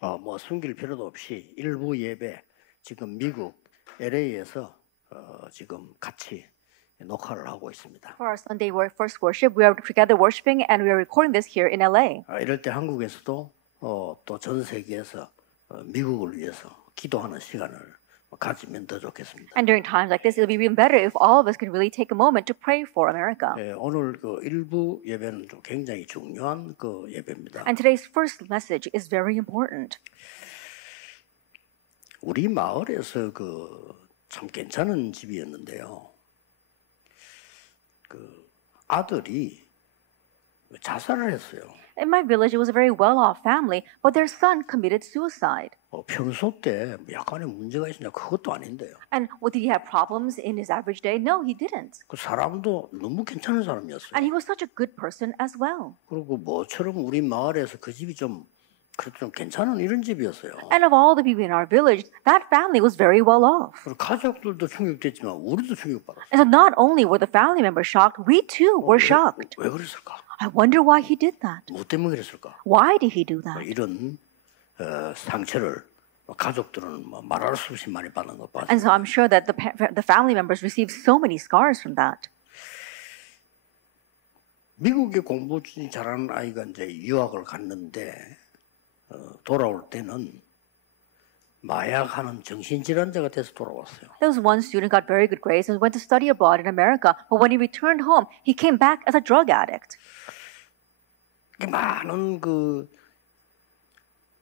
뭐 숨길 필요도 없이 일부 예배 지금 미국 LA에서 지금 같이 녹화를 하고 있습니다. For our Sunday first worship, we are together worshiping, and we are recording this here in LA. 이럴 때 한국에서도 또 전 세계에서 미국을 위해서 기도하는 시간을 가지면 더 좋겠습니다. And during times like this, it will be even better if all of us can really take a moment to pray for America. 오늘 그 일부 예배는 좀 굉장히 중요한 그 예배입니다. And today's first message is very important. 우리 마을에서 그 참 괜찮은 집이었는데요. 그 아들이 자살을 했어요. In my village, it was a very well-off family, but their son committed suicide. 평소 때 약간의 문제가 있었냐 그것도 아닌데요. And did he have problems in his average day? No, he didn't. 그 사람도 너무 괜찮은 사람이었어요. And he was such a good person as well. 그리고 뭐처럼 우리 마을에서 그 집이 좀 그래도 좀 괜찮은 이런 집이었어요. And of all the people in our village, that family was very well off. 그리고 가족들도 충격됐지만 우리도 충격받았어요. And so not only were the family members shocked, we too were shocked. 왜 그랬을까? I wonder why he did that. 뭐 때문에 그랬을까? Why did he do that? 이런 상처를 가족들은 말할 수 없이 많이 받는 것 같아요. And so I'm sure that the family members received so many scars from that. 미국에 공부 잘하는 아이가 이제 유학을 갔는데 돌아올 때는 마약하는 정신질환자가 돼서 돌아왔어요. There was one student got very good grades and went to study abroad in America, but when he returned home, he came back as a drug addict. 많은 그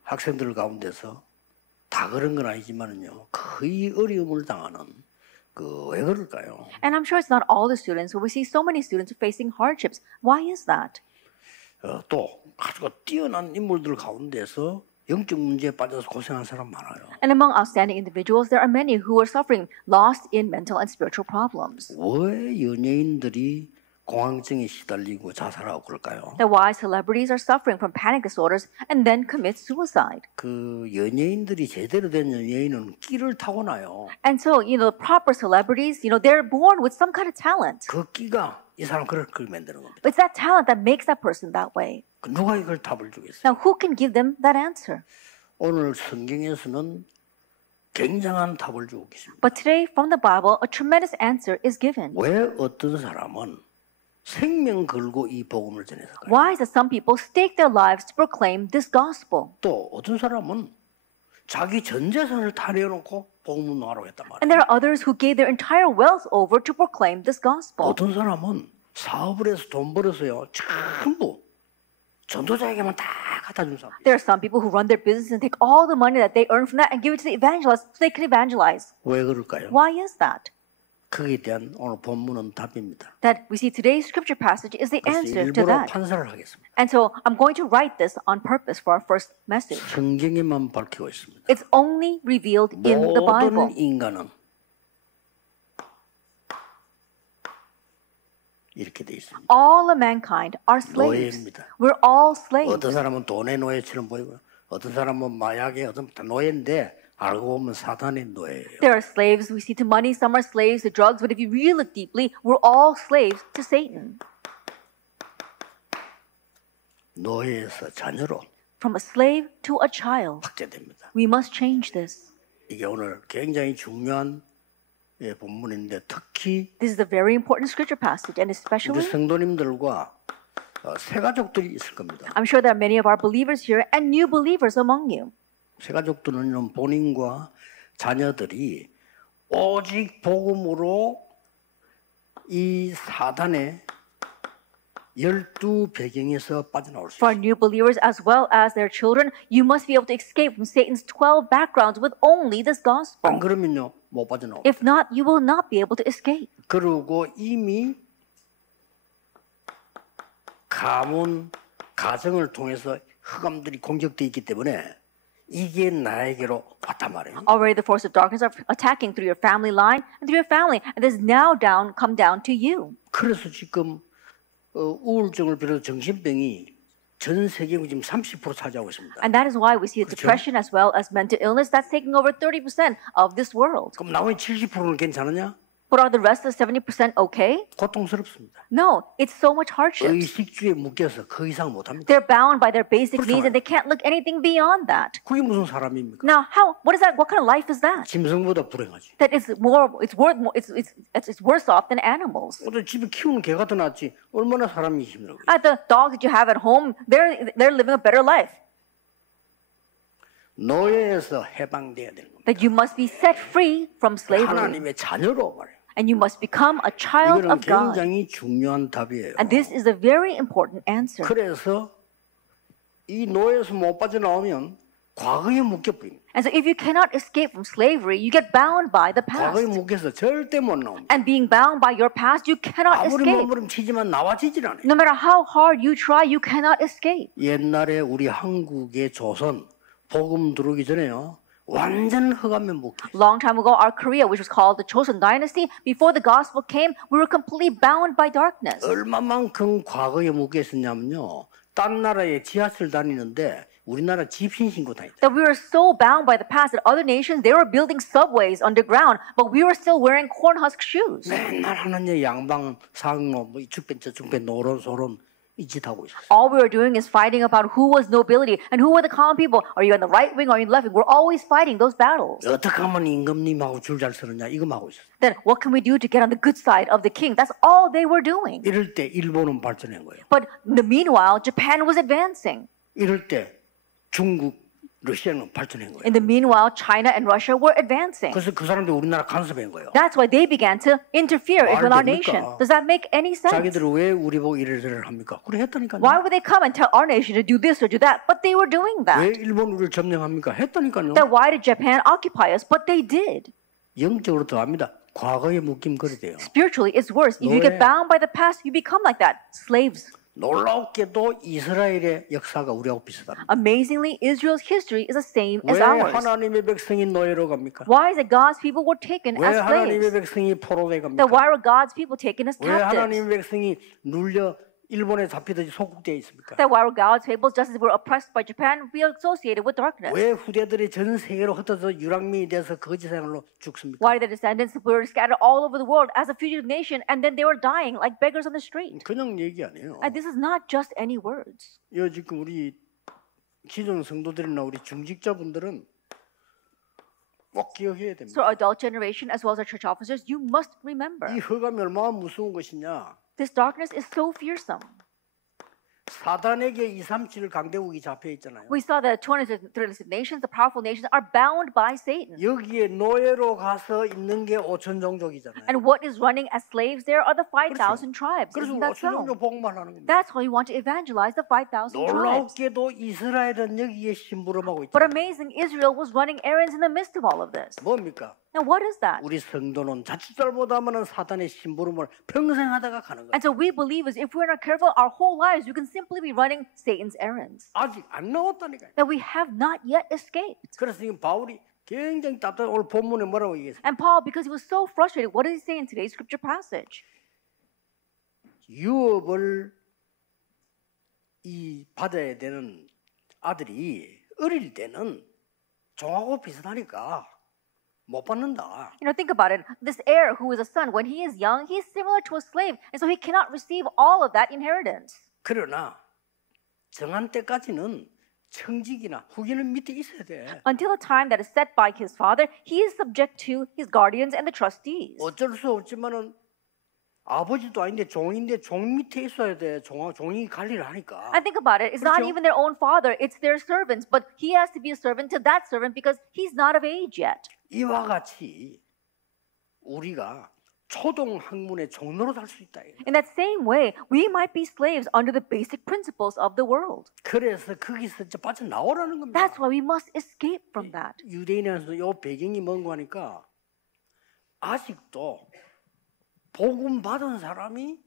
학생들 가운데서 다 그런 건 아니지만은요, 거의 어려움을 당하는 왜 그럴까요? And I'm sure it's not all the students, but we see so many students facing hardships. Why is that? 또 아주 뛰어난 인물들 가운데서 영적 문제에 빠져서 고생한 사람 많아요. And among outstanding individuals, there are many who are suffering lost in mental and spiritual problems. 왜 연예인들이 공황증에 시달리고 자살하고 그럴까요? Then why celebrities are suffering from panic disorders and then commit suicide? 그 연예인들이 제대로 된 연예인은 끼를 타고나요. And so, the proper celebrities, they're born with some kind of talent. 그 끼가 이 사람 그렇게 만드는 겁니다. It's that talent that makes that person that way. 누가 이걸 답을 주겠어요? Now, who can give them that answer? 오늘 성경에서는 굉장한 답을 주고 계십니다. But today, from the Bible, a tremendous answer is given. 왜 어떤 사람은 생명 걸고 이 복음을 전했을까요? Why is it some people stake their lives to proclaim this gospel? 또 어떤 사람은 자기 전 재산을 다 내어놓고 복음을 나가라고 했단 말이에요. And there are others who gave their entire wealth over to proclaim this gospel. 어떤 사람은 사업을 해서 돈 벌어서요 전부 전도자에게만 다 갖다 준 사람. There are some people who run their business and take all the money that they earn from that and give it to the evangelists so they can evangelize. 왜 그럴까요? Why is that? 거기에 대한 오늘 본문은 답입니다. That we see today's scripture passage is the 그래서 answer to 일부러 that. 판사를 하겠습니다. And so I'm going to write this on purpose for our first message. 성경에만 밝히고 있습니다. It's only revealed in the Bible. 모든 인간은 이렇게 돼 있습니다. All of mankind are slaves. 노예입니다. We're all slaves. 어떤 사람은 돈의 노예처럼 보이고 어떤 사람은 마약의 어떤 노예인데 알고 보면 사탄의 노예예요. There are slaves we see to money, some are slaves to drugs, but if you really look deeply, we're all slaves to Satan. 노예에서 자녀로 From a slave to a child. 확대됩니다. We must change this. 이게 오늘 굉장히 중요한 본문인데 특히 This is a very important scripture passage, and 우리 especially 성도님들과 새 가족들이 있을 겁니다. I'm sure there are many of our believers here and new believers among you. 새 가족들은 본인과 자녀들이 오직 복음으로 이 사단의 12 배경에서 빠져나올 수 For 있습니다. new believers as well as their children, you must be able to escape from Satan's 12 backgrounds with only this 안 gospel. 그러면요 못 빠져나옵니다. If not, you will not be able to escape. 그리고 이미 가정을 통해서 흑암들이 공격되어 있기 때문에 이게 나에게로 왔단 말이에요. Already the force of darkness are attacking through your family line and through your family, and this now come down to you. 그래서 지금 우울증을 비롯해 정신병이 전 세계로 지금 30% 차지하고 있습니다. And that is why we see depression as well as mental illness that's taking over 30% of this world. 그럼 나머지 70%는 괜찮으냐? But are the rest of the 70% okay? 고통스럽습니다. No, it's so much hardship. 의식주에 묶여서 그 이상 못합니다. They're bound by their basic needs 그렇잖아요. and they can't look anything beyond that. 그게 무슨 사람입니까? Now, what is that? What kind of life is that? 짐승보다 불행하지. That it's worse off than animals. 어떤 집에 키우는 개가 더 낫지. 얼마나 사람이 힘들어. The dogs that you have at home, they're living a better life. 노예에서 해방돼야 되는 겁니다. That you must be set free from slavery. 하나님의 자녀로 말해요. And you must become a child 이거는 of God. 굉장히 중요한 답이에요. And this is a very important answer. 그래서 이 노예에서 못 빠져나오면 과거에 묶여버립니다. And so if you cannot escape from slavery, you get bound by the 과거에 past. 묶여서 절대 못 나옵니다. And being bound by your past, you cannot 아무리 escape. 몸부림치지만 나와지질 않아요. No matter how hard you try, you cannot escape. 옛날에 우리 한국의 조선 복음 들어오기 전에요. 완전 흑암에 묶여. Long time ago, our Korea, which was called the Joseon Dynasty, before the gospel came, we were completely bound by darkness. 얼마만큼 과거에 묶여 있었냐면요. 딴 나라에 지하철 다니는데 우리나라 집신 신고 다니다. That we were so bound by the past that other nations, they were building subways underground, but we were still wearing cornhusk shoes. 맨날 하는 일 양방 상로 뭐 이쪽배 저쪽배 노론소론 이 짓 하고 있었어요. All we were doing is fighting about who was nobility and who were the common people. Are you on the right wing or are you on the left wing? We're always fighting those battles. 어떻게 하면 임금님하고 줄 잘 서느냐 이거 하고 있었어요. Then what can we do to get on the good side of the king? That's all they were doing. 이럴 때 일본은 발전한 거예요. But meanwhile, Japan was advancing. 이럴 때 중국, 러시아는 발전한 거예요. In the meanwhile, China and Russia were advancing. 그래서 그 사람들이 우리나라 간섭한 거예요. That's why they began to interfere 말 with our 됩니까? nation. Does that make any sense? 자기들은 왜 우리 보고 이래저래 합니까? 그래 했다니까요. Why would they come and tell our nation to do this or do that? But they were doing 왜 that. 일본 우리를 점령합니까? 했다니까요. Then why did Japan occupy us? But they did. 영적으로 더 합니다. 과거에 묶임 그래 돼요. Spiritually, it's worse. If you get bound by the past, you become like that. Slaves. 놀랍게도 이스라엘의 역사가 우리하고 비슷합니다. Amazingly, Israel's history is the same as 왜 ours. 하나님의 백성이 노예로 갑니까? Why is it God's people were taken 왜 as 하나님의 slaves? 백성이 포로돼 Then 갑니까? why were God's people taken as 왜 captives? 하나님의 백성이 눌려 일본에 잡히듯이 속국되어 있습니까? Then why were God's people, just as we were oppressed by Japan, be associated with darkness? 왜 후대들이 전 세계로 흩어져 유랑민이 돼서 거지 생활로 죽습니까? Why the descendants were scattered all over the world as a fugitive nation, and then they were dying like beggars on the street? 그냥 얘기 아니에요. And this is not just any words. 이 지금 우리 기존 성도들이나 우리 중직자분들은 꼭 기억해야 됩니다. So our adult generation, as well as our church officers, you must remember 이 흑암이 얼마나 무서운 것이냐. this darkness is so fearsome. 사단에게 237 강대국이 잡혀 있잖아요. We saw that 236 nations, the powerful nations, are bound by Satan. 여기에 노예로 가서 있는 게 5천 종족이잖아요. And what is running as slaves there are the 5,000 tribes. 그래서 Isn't that 5천 so? 종족 복음만 하는 겁니다. That's why we want to evangelize the 5,000 tribes. 놀랍게도 이스라엘은 여기에 심부름하고 But 있잖아요. amazing, Israel was running errands in the midst of all of this. 뭡니까? Now, what is that? 우리 성도는 자칫 잘못하면 사단의 심부름을 평생 하다가 가는 거예요. And so we believers, if we're not careful, our whole lives, we can simply be running Satan's errands. 아직 안 나왔다니까요. That we have not yet escaped. 그래서 지금 바울이 굉장히 답답해. 오늘 본문에 뭐라고 얘기했어요? And Paul, because he was so frustrated, what did he say in today's scripture passage? 유업을 이 받아야 되는 아들이 어릴 때는 종하고 비슷하니까 못 받는다. You know, think about it. This heir who is a son, when he is young, he is similar to a slave. And so he cannot receive all of that inheritance. 그러나 정한 때까지는 청직이나 후계는 밑에 있어야 돼. Until the time that is set by his father, he is subject to his guardians and the trustees. 어쩔 수 없지만은 아버지도 아닌데 종인데 종 밑에 있어야 돼. 종이 관리를 하니까. And think about it. It's not 그렇죠? even their own father. It's their servants. But he has to be a servant to that servant because he's not of age yet. 이와 같이 우리가 초동 학문의 종로로 살 수 있다. In that same way, we might be slaves under the basic principles of the world. 그래서 거기서 이제 빠져나오라는 겁니다. That's why we must escape from that. 유대인에서 요 배경이 뭔가 하니까 아직도 복음 받은 사람이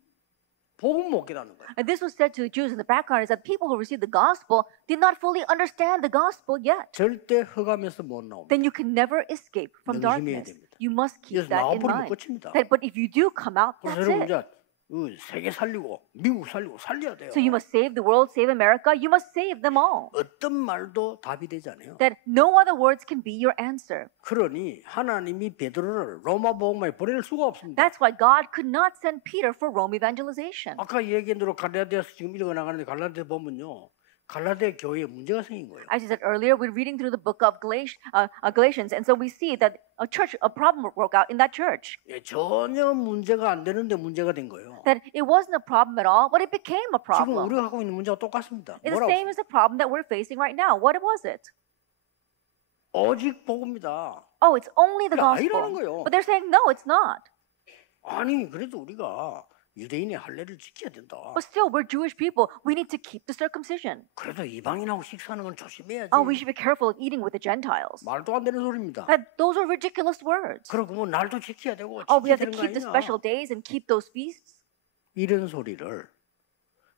복음 못 깨닫는 거야. And this was said to the Jews in the background is that people who received the gospel did not fully understand the gospel yet. 절대 흑암에서 못 나옵니다. Then you can never escape from 명심해야 darkness. 됩니다. You must keep 그래서 that in 나와버리면 mind. 끝입니다. But if you do come out, 그래서 that's 여러분 it. 이제 세계 살리고 미국 살리고 살려야 돼요. So you must save the world, save America, you must save them all. 어떤 말도 답이 되지 않아요. That no other words can be your answer. 그러니 하나님이 베드로를 로마 복음화에 보낼 수가 없습니다. That's why God could not send Peter for Rome evangelization. 아까 얘기한 대로 갈라디아서 지금 읽어 나가는데 갈라디아 보면요. 갈라디아 교회에 문제가 생긴 거예요. As I said earlier, we're reading through the book of Galatians, and so we see that a problem broke out in that church. 예, 전혀 문제가 안 되는데 문제가 된 거예요. That it wasn't a problem at all, but it became a 지금 problem. 우리가 하고 있는 문제가 똑같습니다. It's the 뭐라고? same as the problem that we're facing right now. What was it? 오직 복음이다. Oh, it's only the 그게 아니라는 gospel. 거예요. But they're saying, no, it's not. 아니 그래도 우리가 유대인의 할례를 지켜야 된다. But still, we're Jewish people. We need to keep the circumcision. 그래도 이방인하고 식사하는 건 조심해야지. Oh, we should be careful of eating with the Gentiles. 말도 안 되는 소리입니다. Those are ridiculous words. 그리고 뭐 날도 지켜야 되고 Oh, we 지켜야 have to 되는 거 keep the 아니냐. special days and keep those feasts. 이런 소리를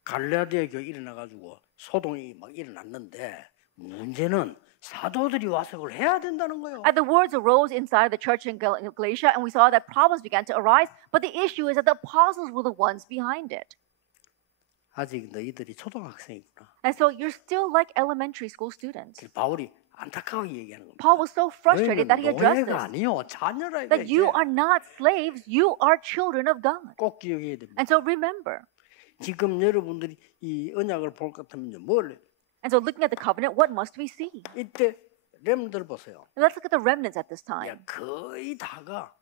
갈라디아 교회 일어나가지고 소동이 막 일어났는데 문제는 사도들이 와서 그걸 해야 된다는 거예요. And the words arose inside the church in Galatia, and we saw that problems began to arise. But the issue is that the apostles were the ones behind it. 아직 너희들이 초등학생이구나. And so you're still like elementary school students. 그래서 바울이 안타까워게 얘기하는 겁니다. Paul was so frustrated that he 너희는 addressed 노예가 this. 아니요 자녀라 That you are not slaves, you are children of God. 꼭 기억해야 됩니다. And so remember. 지금 여러분들이 이 언약을 볼 것 같으면요, 뭘 And so looking at the covenant, what must we see? 이때 렘들 보세요. Let's look at the remnants at this 야, time. 거의 다가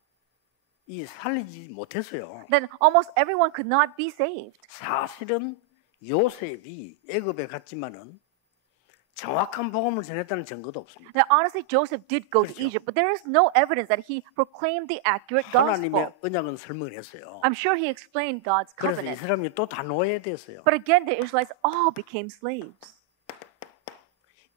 이 살리지 못했어요. Then almost everyone could not be saved. 사실은 요셉이 애굽에 갔지만은 정확한 복음을 전했다는 증거도 없습니다. Now, honestly, Joseph did go to 그렇죠. Egypt, but there is no evidence that he proclaimed the accurate 하나님의 gospel. 언약은 설명을 했어요. I'm sure he explained God's 그래서 covenant. 이스라엘이 또 다 노예됐어요. But again, the Israelites all became slaves.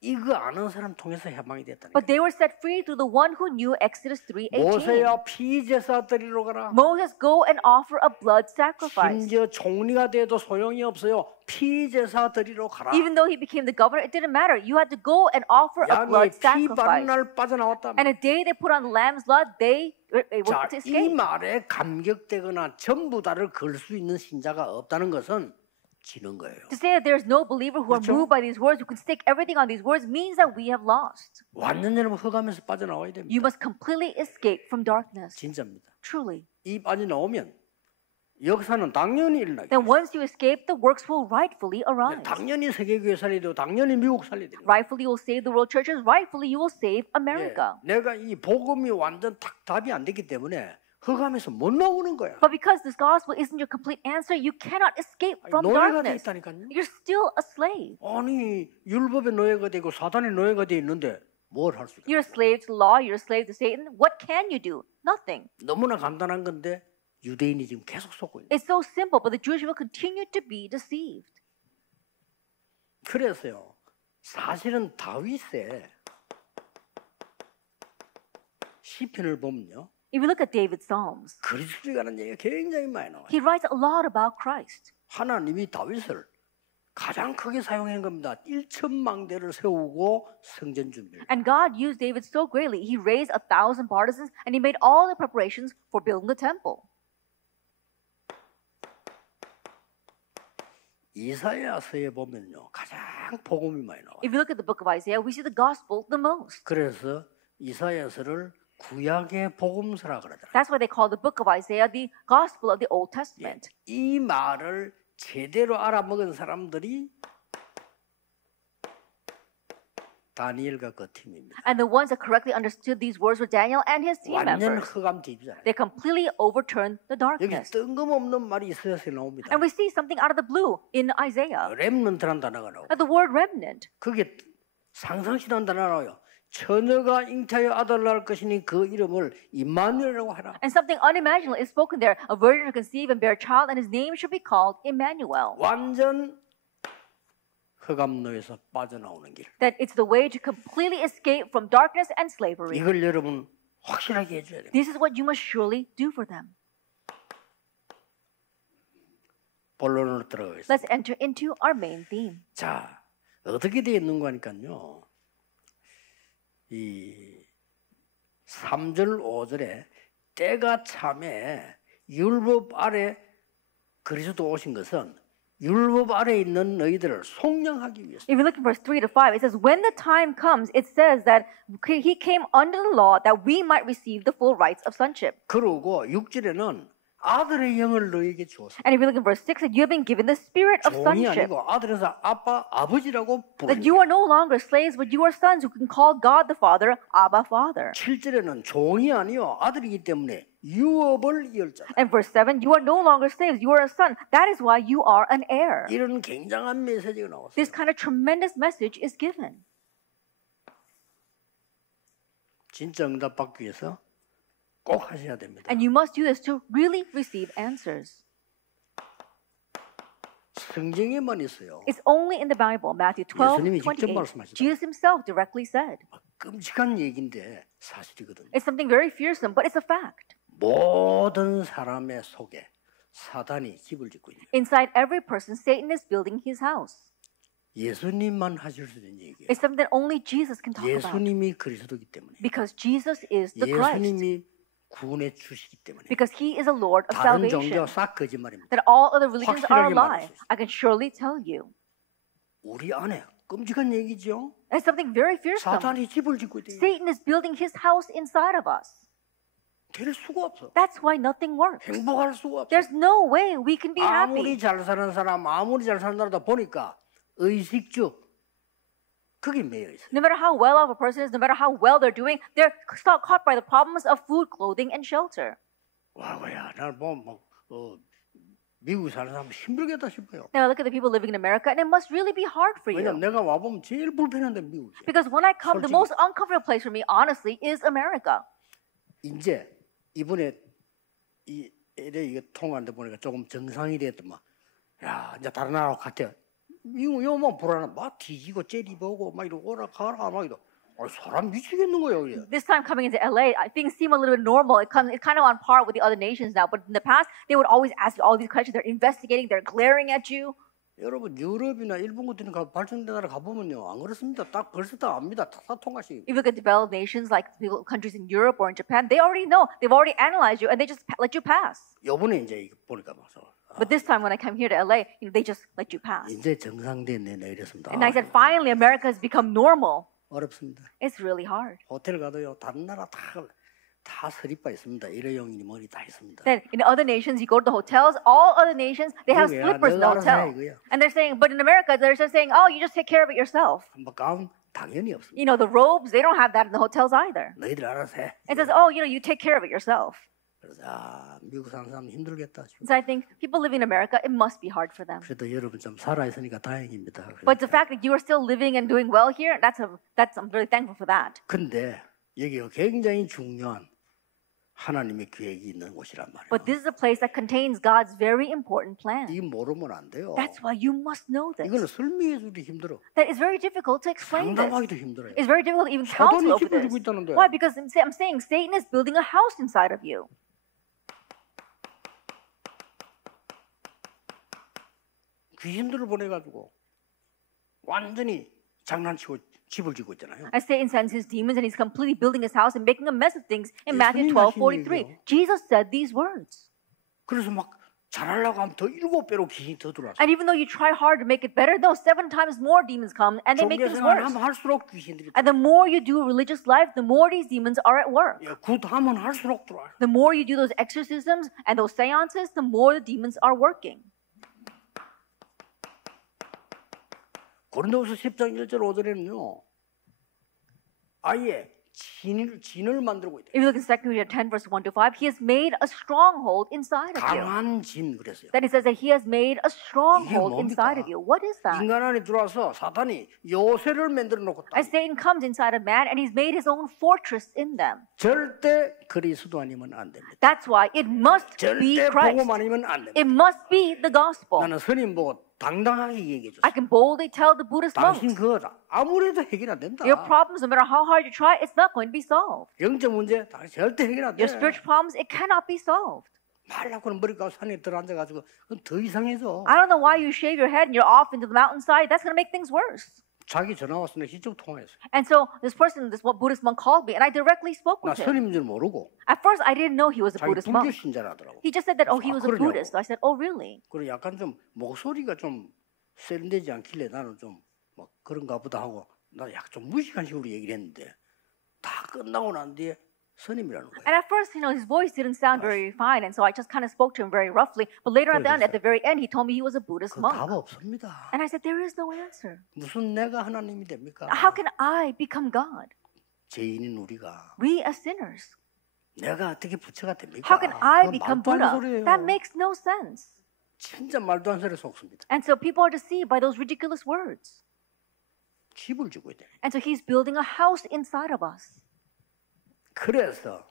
이거 아는 사람 통해서 해방이 됐다는 But 거예요. they were set free through the one who knew Exodus 3:18. 모세야 피제사 드리러 가라. Moses, go and offer a blood sacrifice. 심지어 총리가 돼도 소용이 없어요. 피제사 드리러 가라. Even though he became the governor, it didn't matter. You had to go and offer a 양이 blood 피 바른 sacrifice. 날 빠져나왔다. And a day they put on the lamb's blood, they were able 자, to 이 escape. 말에 감격되거나 전부 다를 걸 수 있는 신자가 없다는 것은 지는 거예요. To say that there's no believer who are 그렇죠? moved by these words, who can stake everything on these words, means that we have lost. 완전 여러분 흑암에서 빠져나와야 됩니다. You must completely escape from darkness. 진짜입니다. Truly. 이 빠져나오면 역사는 당연히 일어나게. Then once you escape, the works will rightfully arise. 당연히 세계교회 살려야 되고 당연히 미국 살려야 돼요. Rightfully you will save the world churches. Rightfully you will save 예, America. 내가 이 복음이 완전 답이 안 됐기 때문에 흑암에서 못 나오는 거야. But because this gospel isn't your complete answer, you cannot escape from 노예가 돼 darkness. 있다니까요. You're still a slave. 아니 율법의 노예가 되고 사단의 노예가 돼 있는데 뭘 할 수 있어? You're a slave to law. You're a slave to Satan. What can you do? Nothing. 너무나 간단한 건데 유대인이 지금 계속 속고 있는. It's so simple, but the Jewish people continue to be deceived. 그래서요. 사실은 다윗의 시편을 보면요. If you look at David's Psalms, 그리스도라는 얘기가 굉장히 많이 나와요. he writes a lot about Christ. 하나님이 다윗을 가장 크게 사용한 겁니다. 1천망대를 세우고 성전 준비를. And God used David so greatly. He raised 1,000 partisans and he made all the preparations for building the temple. 이사야서에 보면요. 가장 복음이 많이 나와요. If you look at the book of Isaiah, we see the gospel the most. 그래서 이사야서를 구약의 복음서라 그러더라고요. That's why they call the book of Isaiah the gospel of the Old Testament. 이 말을 제대로 알아먹은 사람들이 다니엘과 그 팀입니다. And the ones that correctly understood these words were Daniel and his team 완전 members. 흑암 팀이잖아요. They completely overturned the 여기 darkness. 뜬금없는 말이 이사야서에 나옵니다. And we see something out of the blue in Isaiah. 렘넌트란 단어가 나오고 The word remnant. 그게 상상시도 한 단어가 나와요. 처녀가 잉태하여 아들을 낳을 것이니 그 이름을 임마누엘이라고 하라. And something unimaginable is spoken there. A virgin will conceive and bear a child, and his name should be called Emmanuel. 완전 흑암노에서 빠져나오는 길. That it's the way to completely escape from darkness and slavery. 이걸 여러분 확실하게 해줘야 돼요. This is what you must surely do for them. 본론으로 들어가겠습니다. Let's enter into our main theme. 자, 어떻게 되어 있는 거니까요. 이 3절 5절에 때가 참에 율법 아래 그리스도 오신 것은 율법 아래 있는 너희들을 속량하기 위해서. If you look in verse 3 to 5, it says, when the time comes, it says that he came under the law that we might receive the full rights of sonship. 그러고 6절에는 아들의 영을 너희에게 주었어. And if you look in verse 6, that you have been given the spirit of 종이 sonship. 아니고 아들에서 아버지라고 That 부르는 you are no longer slaves, but you are sons who can call God the Father, Abba, Father. 7절에는 종이 아니요 아들이기 때문에 유업을 이을 자다. And verse 7, you are no longer slaves, you are a son. That is why you are an heir. 이런 굉장한 메시지가 나왔어요. This kind of tremendous message is given. 진짜 응답 받기 위해서 꼭 하셔야 됩니다. And you must do this to really receive answers. 성경에만 있어요. It's only in the Bible, Matthew 12, 예수님이 직접 28. 말씀하시다. Jesus himself directly said. 끔찍한 얘기인데 사실이거든요. It's something very fearsome, but it's a fact. 모든 사람의 속에 사단이 집을 짓고 있는. Inside every person, Satan is building his house. 예수님만 하실 수 있는 얘기예요. It's something that only Jesus can talk about. 예수님이 그리스도이기 때문에. Because Jesus is the Christ. 예수님이 구원해 주시기 때문에. Because he is a Lord of 다른 salvation. 종교 싹 거짓말입니다. That all other religions are a 확실하게 말할 lie. 수 있어요. I can surely tell you. 우리 안에 끔찍한 얘기죠. It's something very fearsome. 사탄이 집을 짓고 있대요. Satan is building his house inside of us. 될 수가 없어. That's why nothing works. 행복할 수가 없어. There's no way we can be 아무리 happy. 잘 사는 사람, 아무리 잘 사는 나라다 보니까 의식주 그게 매여 있어요. No matter how well off a person is, no matter how well they're doing, they're caught by the problems of food, clothing, and shelter. 와야, 날 보면 막 미국 사는 사람 힘들겠다 싶어요. Now look at the people living in America, and it must really be hard for 왜냐면 you. 내가 와 보면 제일 불편한데 미국이. Because when I come, the 솔직히. most uncomfortable place for me, honestly, is America. 이제 이번에 이 이게 통화하는데 보니까 조금 정상이 됐더만. 야, 이제 다른 나라 같아. 미국 요만 불안해. 막 뒤지고 째리보고 막 이러고 오라 가라 막 이러. 사람 미치겠는 거예요. 이게. This time coming into LA, things seem a little bit normal. It's kind of on par with the other nations now. But in the past, they would always ask you all these questions. They're investigating. They're glaring at you. 여러분 유럽이나 일본 같은 발전된 나라 가보면요 안 그렇습니다. 딱 벌써 다 압니다. 다 통과시. If you look at developed nations like countries in Europe or in Japan, they already know. They've already analyzed you and they just let you pass. 요번에 이제 보니까 봐서. But this time when I come here to LA, they just let you pass. 이제 정상됐네 이랬습니다. And I said, finally, America has become normal. 어렵습니다. It's really hard. 호텔 가도요 다른 나라 다 서립바 있습니다. 일회용이니 뭐니 다 있습니다. Then in other nations, you go to the hotels. All other nations, they have 미국이야, slippers in the 내가 알아서 해, hotel. 이거야. And they're saying, but in America, they're just saying, oh, you just take care of it yourself. 뭐 가운 당연히 없습니다. You know, the robes, they don't have that in the hotels either. 너희들 알아서 해. It says, oh, you take care of it yourself. 그래서 미국 사는 사람 힘들겠다. So I think people living in America, it must be hard for them. 그래도 여러분 좀 살아 있으니까 다행입니다. But the fact that you are still living and doing well here, I'm really thankful for that. 근데 여기가 굉장히 중요한 하나님의 계획이 있는 곳이란 말이에요. But this is a place that contains God's very important plan. 이 모르면 안 돼요. That's why you must know 이거는 this. 설명해주기 힘들어. That is very difficult to explain this. 상담하기도 힘들어요. It's very difficult to even counsel 사단이 over 집을 this. 지고 있다는데. Why? Because I'm saying Satan is building a house inside of you. 귀신들을 보내가지고 완전히 장난치고 집을 지고 있잖아요. As Satan sends his demons and he's completely building his house and making a mess of things in Matthew 예수님 12:43. 하신 얘기요. Jesus said these words. 그래서 막 잘하려고 하면 더 7배로 귀신이 더 들어왔어. And even though you try hard to make it better, no, 7 times more demons come and they make things 종교생활 worse. 하면 할수록 귀신들이 And the more you do religious life, the more these demons are at work. 굿하면 할수록 들어와요. The more you do those exorcisms and those seances, the more the demons are working. 고린도후서 10장 1절 5절에는요. 아예 진을 만들고 있대요. If you look in 2 Corinthians 10, verse 1 to 5, he has made a stronghold inside of you. 강한 진 그랬어요. Then it says that he has made a stronghold 뭡니까? inside of you. What is that? 인간 안에 들어와서 사탄이 요새를 만들어 놓고 As Satan comes inside of man and he's made his own fortress in them. 절대 그리스도 아니면 안 됩니다. That's why it must be 절대 Christ. 복음 아니면 안 됩니다. It must be the gospel. 나는 스님 보고 당당하게 얘기해 줬어요. I can boldly tell the Buddhist 당신 monks, 그거 아무래도 해결 안 된다. your problems, no matter how hard you try, it's not going to be solved. 영적 문제 당신 절대 해결 안 돼. Your spiritual problems, it cannot be solved. 말라고는 머리가 산에 들어앉아가지고 그건 더 이상해져. I don't know why you shave your head and you're off into the mountainside. That's going to make things worse. 자기 전화 왔으니까 직접 통화했어요. And so this person, this Buddhist monk called me, and I directly spoke 나 with him. 스님인 줄 모르고 At first, I didn't know he was a 자기 Buddhist 불교 monk. 신자라더라고. He just said that, oh, he was a 그러냐고. Buddhist. So I said, oh, really? 그리고 약간 좀 목소리가 좀 세련되지 않길래 나는 좀 뭐 그런가 보다 하고 나 약간 좀 무식한 식으로 얘기를 했는데 다 끝나고 난 뒤에 스님이라는 거예요. And at first, his voice didn't sound very fine, and so I just kind of spoke to him very roughly. But later on, at the very end, he told me he was a Buddhist 그 monk. 답 없습니다. And I said, there is no answer. 무슨 내가 하나님이 됩니까? How can I become God? 죄인인 우리가 We as sinners. 내가 어떻게 부처가 됩니까? How can I 그건 become 말도 안 되는 Buddha? 소리예요. That makes no sense. 진짜 말도 안 되는 소리에 속습니다. And so people are deceived by those ridiculous words. 집을 주고 있다. And so he's building a house inside of us. 그래서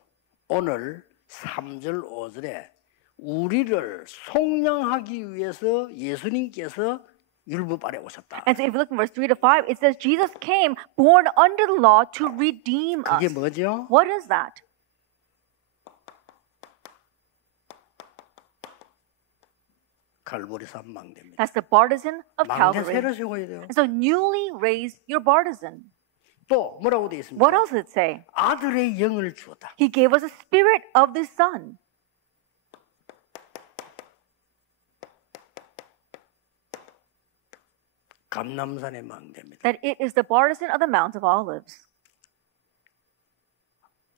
오늘 3절 5절에 우리를 속량하기 위해서 예수님께서 율법 아래 오셨다. And so if you look in verse 3 to 5, it says Jesus came born under the law to redeem 그게 us. 뭐죠? What is that? 갈보리 산 망대입니다. That's the partisan of 망대 Calvary. 새로 세워야 돼요. And so newly raise your partisan. 또 뭐라고 되어 있습니까? What else did it say? 아들의 영을 주었다. He gave us a spirit of the Son. 감남산의 망대입니다. That it is the partisan of the Mount of Olives.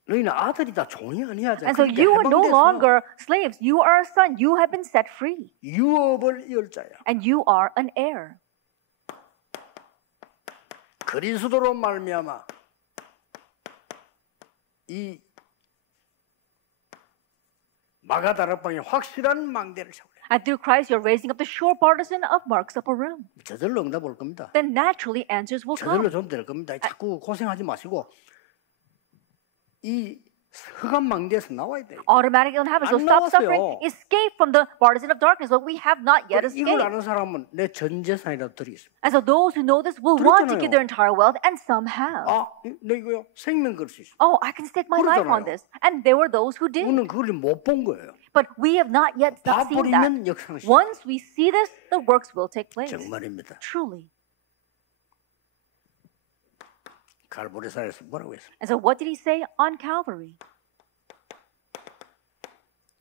너희는 아들이다 종이 아니야. And so you are no longer slaves. You are a son. You have been set free. 유업을 열자야. And you are an heir. 그리스도로 말미암아 이 마가다락방에 확실한 망대를 세우래. And through Christ, you're raising up the sure partisan of Mark's upper room. 저절로 응답 올 겁니다. Then naturally answers will come. 저절로 좀 될 겁니다. 자꾸 고생하지 마시고 이 흑암 망대에서 나와야 돼요. Automatically don't have it. So 안 stop 나왔어요. suffering. Escape from the partisan of darkness. But we have not yet 이걸 escaped. 아는 사람은 내 전 재산이라도 드리겠습니다. And so those who know this will want to 그랬잖아요. give their entire wealth, and some have. 내 이거요 생명 걸 수 있어. Oh, I can stake my life on 그러잖아요. this. And there were those who did. 우리는 그걸 못 본 거예요. But we have not yet seen that. 봐버리면 역사는 시작. Once we see this, the works will take place. 정말입니다. Truly. 갈보리산에서 뭐라고 했습니까? And so what did he say on Calvary?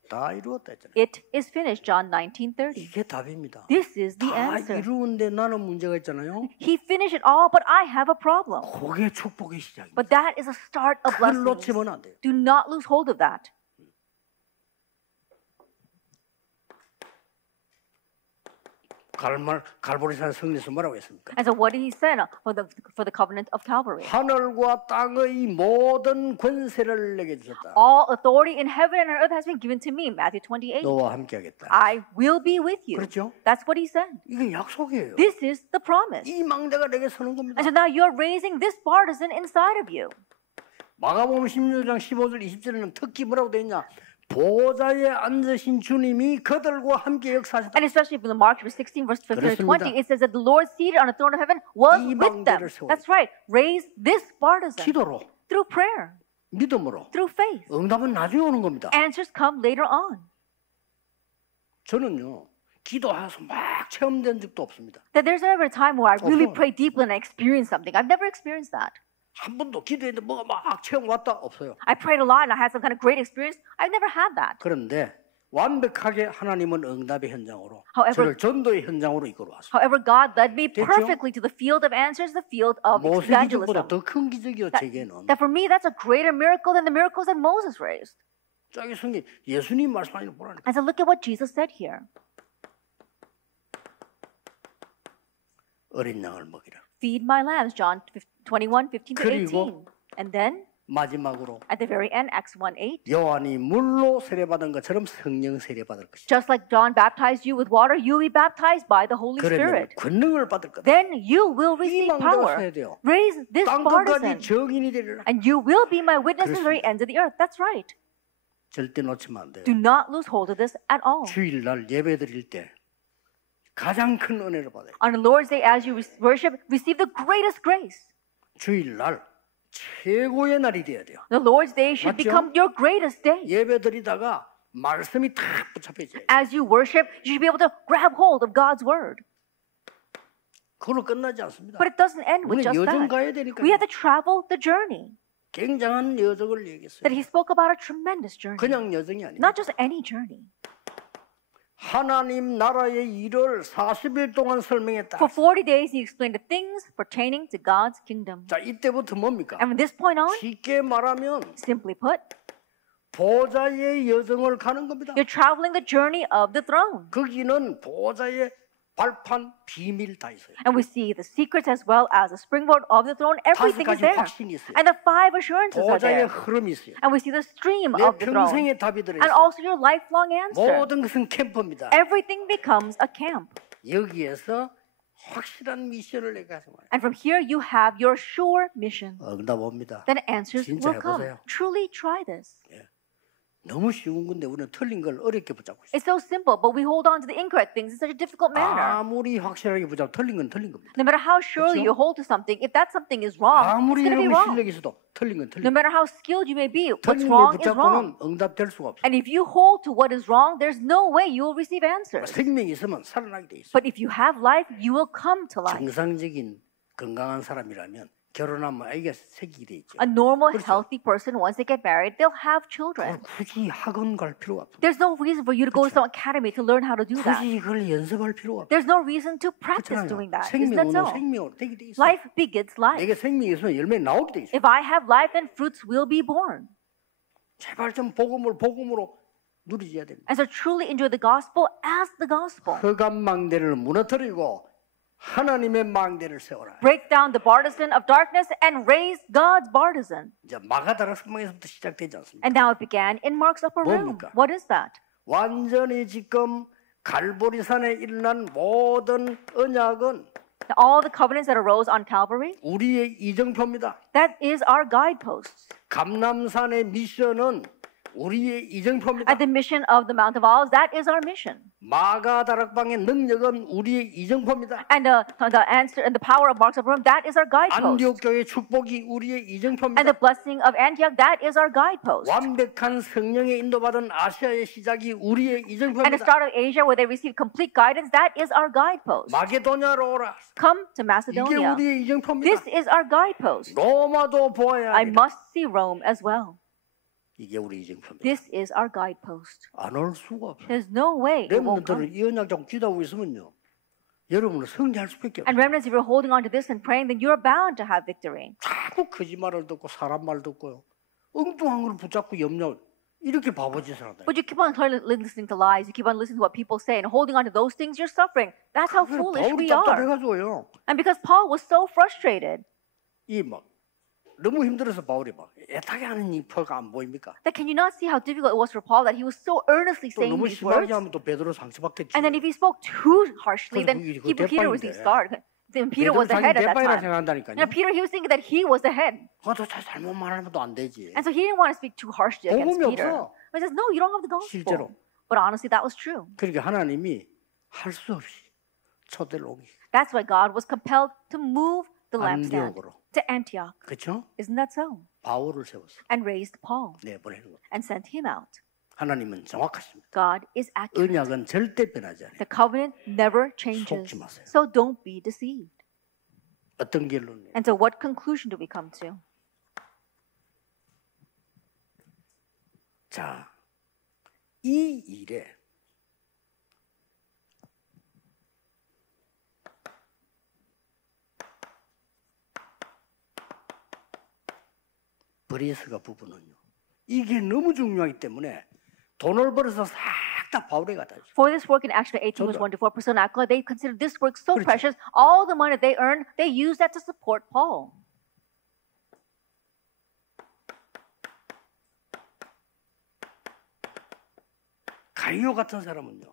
다 이루었다 했잖아요. It is finished, John 19:30. 이게 답입니다. This is the 다 answer. 이루는데 나는 문제가 있잖아요. He finished it all, but I have a problem. 그게 축복의 시작입니다. But that is a start of 그걸 blessings. 놓치면 안 돼요. Do not lose hold of that. 갈보리산 성리에서 뭐라고 했습니까? And so what did he say for the covenant of Calvary? 하늘과 땅의 모든 권세를 내게 주셨다. All authority in heaven and on earth has been given to me. Matthew 28. 너와 함께하겠다. I will be with you. 그렇죠? That's what he said. 이게 약속이에요. This is the promise. 이 망대가 내게 서는 겁니다. And so now you're raising this partisan inside of you. 마가복음 16장 15절 20절에는 특히 뭐라고 되어 있냐? 보좌에 앉으신 주님이 그들과 함께 역사하셨다. And especially from the Mark 16, verse 15 to 그렇습니다. 20, it says that the Lord seated on the throne of heaven was 이 with them. 망대를 세워요. That's right. Raise this partisan 기도로, through prayer, 믿음으로. through faith. 응답은 나중에 오는 겁니다. Answers come later on. 저는요, 기도해서 막 체험된 적도 없습니다. That there's never a time where I really 없어요. pray deeply and I experience something. I've never experienced that. 한 번도 기도했는데 뭐가 막 체험 왔다 없어요. I prayed a lot and I had some kind of great experience. I've never had that. 그런데 완벽하게 하나님은 응답의 현장으로, However- 저를 전도의 현장으로 이끌어 왔어요. However, God led me 됐죠? perfectly to the field of answers, the field of 모세 기적보다 evangelism. 더 큰 기적이요, 제게는. That for me, that's a greater miracle than the miracles that Moses raised. 저기 성경 예수님 말씀하는 거 보라니까. And so look at what Jesus said here. 어린 양을 먹이라. Feed my lambs, John 21, 15 to 그리고 18. And then, 마지막으로 at the very end, Acts 1, 8. 요한이 물로 세례받은 것처럼 성령 세례받을 것이다. Just like John baptized you with water, you'll be baptized by the Holy 그러면 Spirit. 권능을 받을 거다. Then you will 이 receive 망대가 power. 서야 돼요. Raise this 땅 끝까지 partisan. 정인이 되리라. And you will be my witness to the very 그렇습니다. ends of the earth. That's right. 절대 놓치면 안 돼요. Do not lose hold of this at all. 주일날 예배 드릴 때 가장 큰 은혜를 받아요. On the Lord's Day, as you worship, receive the greatest grace. 주일날 최고의 날이 돼야 돼요. The Lord's Day should 맞죠? become your greatest day. 예배 드리다가 말씀이 탁 붙잡혀져요. As you worship, you should be able to grab hold of God's word. 그 그걸로 끝나지 않습니다. But it doesn't end with 우리는 just 여정 that. 가야 되니까 We have to travel the journey. 굉장한 여정을 얘기했어요. That he spoke about a tremendous journey. 그냥 여정이 아닙니다. Not just any journey. 하나님 나라의 일을 40일 동안 설명했다. For 40 days he explained the things pertaining to God's kingdom. 자, 이때부터 뭡니까? And from this point on, 쉽게 말하면 simply put, 보좌의 여정을 가는 겁니다. you're traveling the journey of the throne. 거기는 보좌의 발판 비밀 다 있어요. And we see the secrets as well as the springboard of the throne. 다섯 Everything is 가지 there. 확신이 있어요. And the 5 assurances are 보좌의 there. 흐름이 있어요. And we see the stream 내 of the throne. 평생의 답이 And 들어있어요. also your lifelong answer. 모든 것은 캠프입니다. Everything becomes a camp. 여기에서 확실한 미션을 내가 하지 말아요. And from here you have your sure mission. 응답 옵니다. Then answers 진짜 will come. 해보세요. Truly try this. 너무 쉬운 건데 우리는 틀린 걸 어렵게 붙잡고 있어요. It's so simple, but we hold on to the incorrect things in such a difficult manner. 아무리 확실하게 붙잡고 틀린 건 틀린 겁니다. No matter how surely you hold to something, if that something is wrong, it's 아무리 going to be 여러분 wrong. 실력이 있어도 틀린 건 틀린 No 겁니다. matter how skilled you may be, what's 틀린 걸 wrong is wrong. 붙잡고는 응답될 수가 없어요. And if you hold to what is wrong, there's no way you will receive answers. 생명이 있으면 살아나게 돼 있어요. But if you have life, you will come to life. 정상적인 건강한 사람이라면 결혼하면 아이가 생기게 돼 있죠. A normal, 그렇죠. healthy person, once they get married, they'll have children. 그걸 굳이 학원 갈 필요가 없어요. There's no reason for you to go to some academy to learn how to do that. 굳이 그걸 연습할 필요가 없어요. There's no reason to practice 그렇잖아요. doing that. Isn't that 생명은 so? 생명으로 되게 돼 있어요. Life begets life. 내게 생명이 있으면 열매 나오게 돼 있어요. If I have life, then fruits will be born. 제발 좀 복음으로 누리셔야 됩니다. And so truly enjoy the gospel as the gospel. 흑암 망대를 무너뜨리고 하나님의 망대를 세워라. Break down the partisan of darkness and raise God's partisan. 이제 마가다락 성경에서부터 시작되지 않습니까? And now it began in Mark's upper room. 뭡니까? What is that? 완전히 지금 갈보리산에 일어난 모든 언약은 All the covenants that arose on Calvary, 우리의 이정표입니다. that is our guideposts. 감람산의 미션은 우리의 이정표입니다. At the mission of the Mount of Olives, that is our mission. 마가다락방의 능력은 우리의 이정표입니다. And the answer and the power of Mark's upper room, that is our guidepost. 안디옥 교회의 축복이 우리의 And 이정표입니다. the blessing of Antioch, that is our guidepost. 완벽한 성령의 인도받은 아시아의 시작이 우리의 And the 이정표입니다. start of Asia, where they receive complete guidance, that is our guidepost. 마게도냐로 오라. Come to 이게 Macedonia. 우리의 이정표입니다. This is our guidepost. 로마도 보아야 I 합니다. must see Rome as well. 이게 우리 이정표입니다. This is our guidepost. 안 올 수가 없어요. There's no way it won't come. 렘넌트는 이 언약 좀 기도하고 있으면요, 여러분은 승리할 수밖에 And 없어요. remnants, if you're holding on to this and praying, then you're bound to have victory. 자꾸 거짓말을 듣고 사람 말 듣고요, 엉뚱한 걸 붙잡고 염려, 이렇게 바보짓을 한다. But you keep on listening to lies. You keep on listening to what people say and holding on to those things, you're suffering. That's how foolish 바울이 we are. 답답해가지고요, And because Paul was so frustrated, 이 막 너무 힘들어서 바울이 막 애타게 하는 이 표가 안 보입니까? that can you not see how difficult it was for Paul that he was so earnestly 또 saying 너무 these 심하게 words? 하면 또 베드로 상처받겠지. And then if he spoke too harshly, then 그게 Peter was 대빵인데. scarred. Then Peter 베드로 was the 자기 head at that 대빵이라 time. 생각한다니까요. Now Peter, he was thinking that he was the head. 그것도 잘못 말하면 또 안 되지. And so he didn't want to speak too harshly against 복음이 Peter. 없어. But he says, no, you don't have the 실제로. gospel. But honestly, that was true. 그러니까 하나님이 할 수 없이 초대를 옮기. That's why God was compelled to move the lampstand 안디옥으로. to Antioch. 그렇죠? Isn't that so? 바울을 세웠어. And raised Paul 내보내는 거. and sent him out. 하나님은 정확하십니다. God is accurate. 언약은 절대 변하지 않아요. The covenant never changes. 속지 마세요. So don't be deceived. 어떤 결론이에요? And so what conclusion do we come to? 자, 이 일에 브리스가 부부는요, 이게 너무 중요하기 때문에 돈을 벌어서 싹 다 바울에 갖다 줘. For this work in Acts 18 was 저도. 1 to 4 persona Aquila, they considered this work so 그렇죠. precious, all the money they earned, they used that to support Paul. 가이오 같은 사람은요,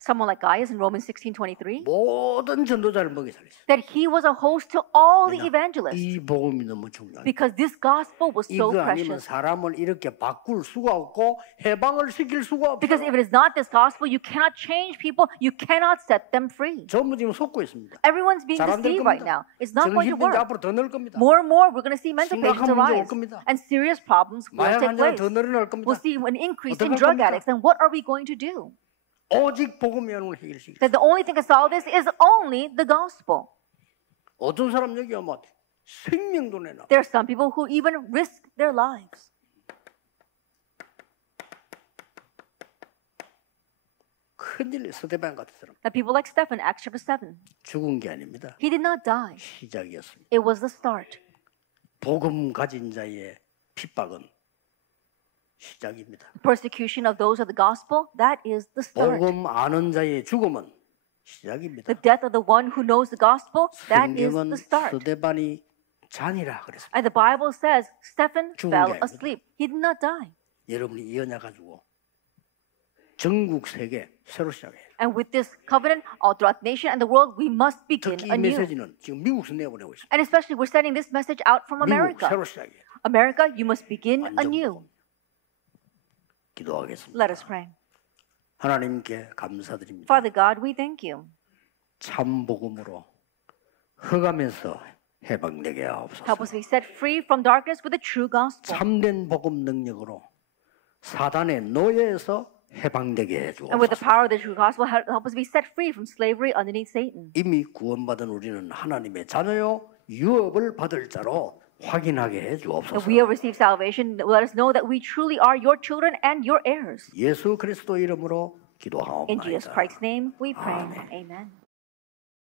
Someone like Gaius in Romans 16:23, 모든 전도자를 먹여 살렸어요. that he was a host to all the 왜냐? evangelists. 이 복음이 너무 중요해요. Because this gospel was so 이거 아니면 precious. 사람을 이렇게 바꿀 수가 없고 해방을 시킬 수가 Because if 없어요. it is not this gospel, you cannot change people, you cannot set them free. 전부 지금 속고 있습니다. Everyone's being 잘 안 될 deceived right 겁니다. now. It's not going to 정신병자 work. 앞으로 더 늘 겁니다. More and more, we're going to see mental 심각한 patients 문제 올 arise. 겁니다. And serious problems will 마약 take 환자가 place. 더 늘어날 겁니다. We'll see an increase 어떡할 in drug 겁니까? addicts. And what are we going to do? 오직 복음이 오늘 해결시키겠습니다. That the only thing to solve this is only the gospel. 어떤 사람 여기 아마 생명도 내놔. There are some people who even risk their lives. 큰일 스데반 같은 사람 That people like Stephen, Acts chapter 7, 죽은 게 아닙니다. he did not die. 시작이었습니다. It was the start. 복음 가진 자의 핍박은 시작입니다. The persecution of those of the gospel, that is the start. 복음 아는 자의 죽음은 시작입니다. The death of the one who knows the gospel, that is 성경은 the start. 스데반이 잔이라 그랬습니다. And the Bible says Stephen 죽은 fell 게 아닙니다. asleep. He did not die. 여러분이 이어냐 가지고 전국 세계 새로 시작해요. And with this covenant all throughout the nation and the world, we must begin 특히 이 anew. 메시지는 지금 미국에서 내보내고 있습니다. And especially, we're sending this message out from 미국 America. 새로 시작해요. America, you must begin 완전 anew. 기도하겠습니다. Let us pray. 하나님께 감사드립니다. Father God, we thank you. 참 복음으로 흑암에서 해방되게 하옵소서. Help us be set free from darkness with the true gospel. 참된 복음 능력으로 사단의 노예에서 해방되게 And with the 해주옵소서. power of the true gospel, help us be set free from slavery underneath Satan. 이미 구원받은 우리는 하나님의 자녀요 유업을 받을 자로 확인하게 If 해주옵소서. we have received salvation, let us know that we truly are your children and your heirs. 예수 그리스도 이름으로 In Jesus 기도하옵나이다. Christ's name, we pray. Amen. Amen.